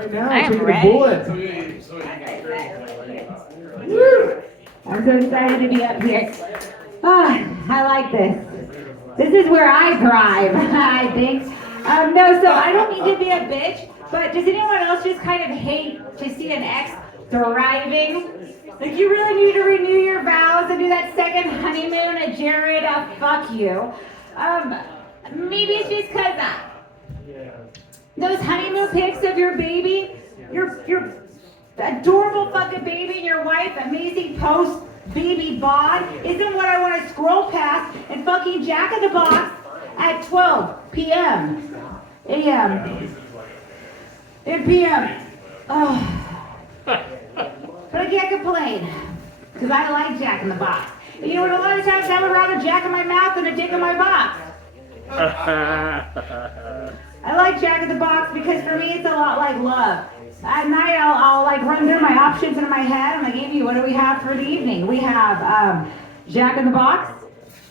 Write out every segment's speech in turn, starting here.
right now. I am Taking ready. a bullet. Woo! I'm so excited to be up here. I like this. This is where I thrive, I think. No, so I don't need to be a bitch, but does anyone else just kind of hate to see an ex thriving? Like, you really need to renew your vows and do that second honeymoon at Jared, fuck you. Maybe it's just because those honeymoon pics of your baby, your adorable fucking baby and your wife, amazing post baby bod, isn't what I want to scroll past and fucking Jack in the Box at 12 p.m. a.m. and p.m. Oh. But I can't complain, because I like Jack in the Box. And you know what, a lot of times I would rather Jack in my mouth than a dick in my box. I like Jack in the Box because for me it's a lot like love. At night I'll like run through my options in my head and I give you, what do we have for the evening? We have Jack in the Box,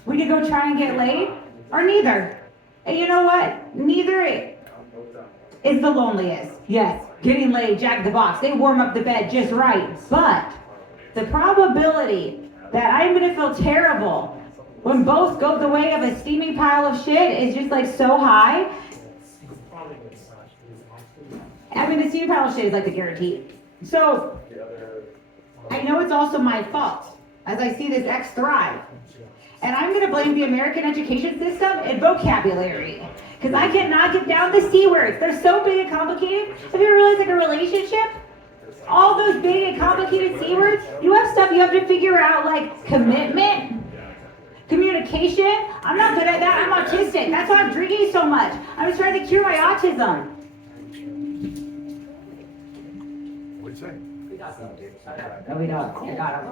we could go try and get laid, or neither. And you know what? Neither is the loneliest. Yes, getting laid, Jack in the Box, they warm up the bed just right. But the probability that I'm gonna feel terrible when both go the way of a steaming pile of shit is just like so high. I mean, the steaming pile of shit is like the guarantee. So I know it's also my fault as I see this ex thrive. And I'm gonna blame the American education system and vocabulary. Because I cannot get down the C words. They're so big and complicated. Have you ever realized like a relationship? All those big and complicated C words, you have stuff you have to figure out, like commitment, communication. I'm not good at that. I'm autistic. That's why I'm drinking so much. I'm just trying to cure my autism. What do you say? No, we don't. I got him.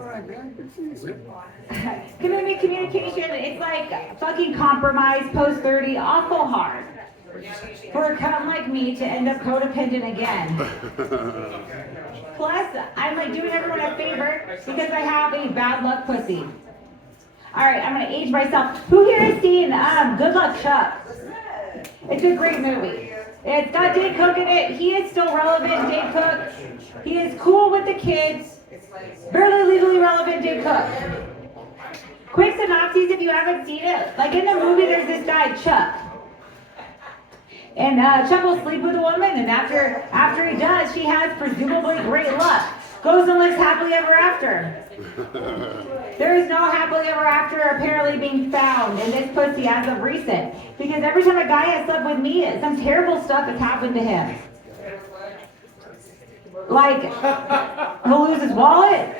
Commitment, communication, it's like fucking compromise, post 30, awful hard. For a cunt like me to end up codependent again. Plus, I'm like doing everyone a favor because I have a bad luck pussy. Alright, I'm gonna age myself. Who here has seen Good Luck Chuck? It's a great movie. It's got Dane Cook in it. He is still relevant, Dane Cook. He is cool with the kids. Barely legally relevant, Dane Cook. Quick synopsis if you haven't seen it. Like in the movie, there's this guy, Chuck. And Chuck will sleep with a woman, and after he does, she has presumably great luck. Goes and lives happily ever after. There is no happily ever after apparently being found in this pussy as of recent. Because every time a guy has slept with me, some terrible stuff has happened to him. Like, he'll lose his wallet.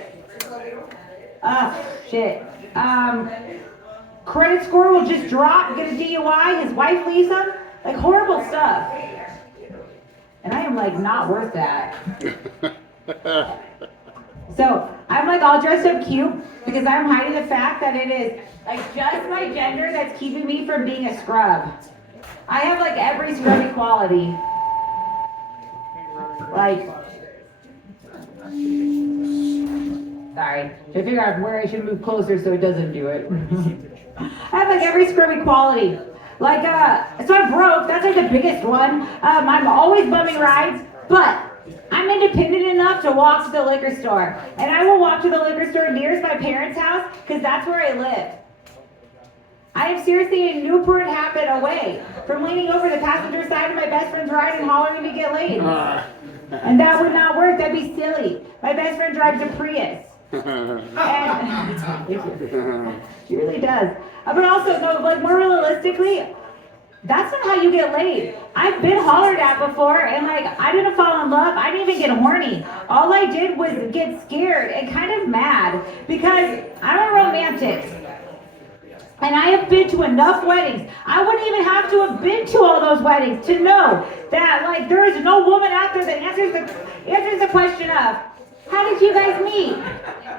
Shit. Credit score will just drop, get a DUI, his wife leaves him. Like horrible stuff. And I am like not worth that. So I'm like all dressed up cute because I'm hiding the fact that it is like just my gender that's keeping me from being a scrub. I have like every scrubby quality. Like, sorry, to figure out where I should move closer so it doesn't do it. I have like every scrubby quality. Like, so I'm broke, that's like the biggest one. I'm always bumming rides, but I'm independent enough to walk to the liquor store. And I will walk to the liquor store nearest my parents' house, because that's where I live. I am seriously a Newport habit away from leaning over the passenger side of my best friend's ride and hollering to get laid. And that would not work, that'd be silly. My best friend drives a Prius. And she really does. But also, no, like more realistically, that's not how you get laid. I've been hollered at before, and like I didn't fall in love. I didn't even get horny. All I did was get scared and kind of mad because I'm a romantic. And I have been to enough weddings. I wouldn't even have to have been to all those weddings to know that like there is no woman out there that answers the question of how did you guys meet?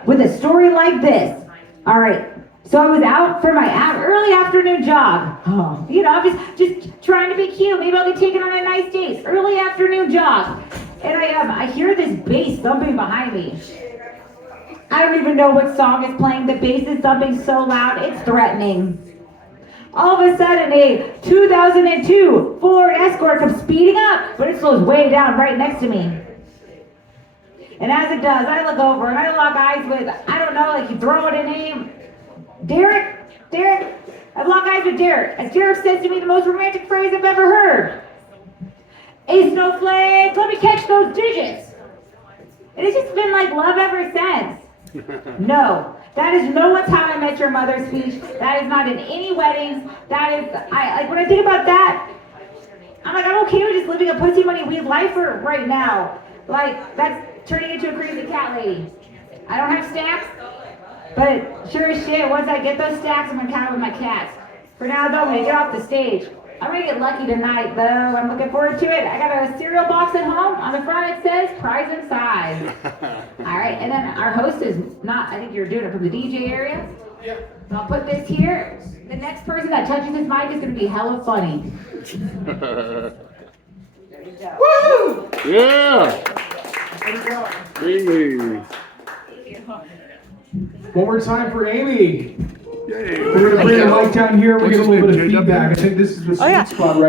With a story like this. All right. So I was out for my early afternoon jog. Oh, you know, I'm just trying to be cute. Maybe I'll get taken on a nice date. Early afternoon jog. And I hear this bass thumping behind me. I don't even know what song is playing. The bass is thumping so loud, it's threatening. All of a sudden, a 2002 Ford Escort comes speeding up, but it slows way down right next to me. And as it does, I look over and I lock eyes with, I don't know, like you throw out a name. Derek? I lock eyes with Derek. As Derek says to me the most romantic phrase I've ever heard. Hey, Snowflake, let me catch those digits. And it's just been like love ever since. No, that is no one's How I Met Your Mother speech. That is not in any weddings. That is, when I think about that, I'm like, I'm okay with just living a pussy money weed life right now. Like, that's turning into a crazy cat lady. I don't have stacks, but sure as shit, once I get those stacks, I'm gonna count with my cats. For now, though, I'm gonna get off the stage. I'm gonna get lucky tonight, though. I'm looking forward to it. I got a cereal box at home. On the front it says prize inside. All right, and then our host is not, I think you're doing it from the DJ area. Yeah. So I'll put this here. The next person that touches this mic is gonna be hella funny. There you go. Woo! Yeah. Amy. One more time for Amy. Yay. We're gonna bring the mic down here. We're gonna get a little bit of feedback. I think this is the sweet spot right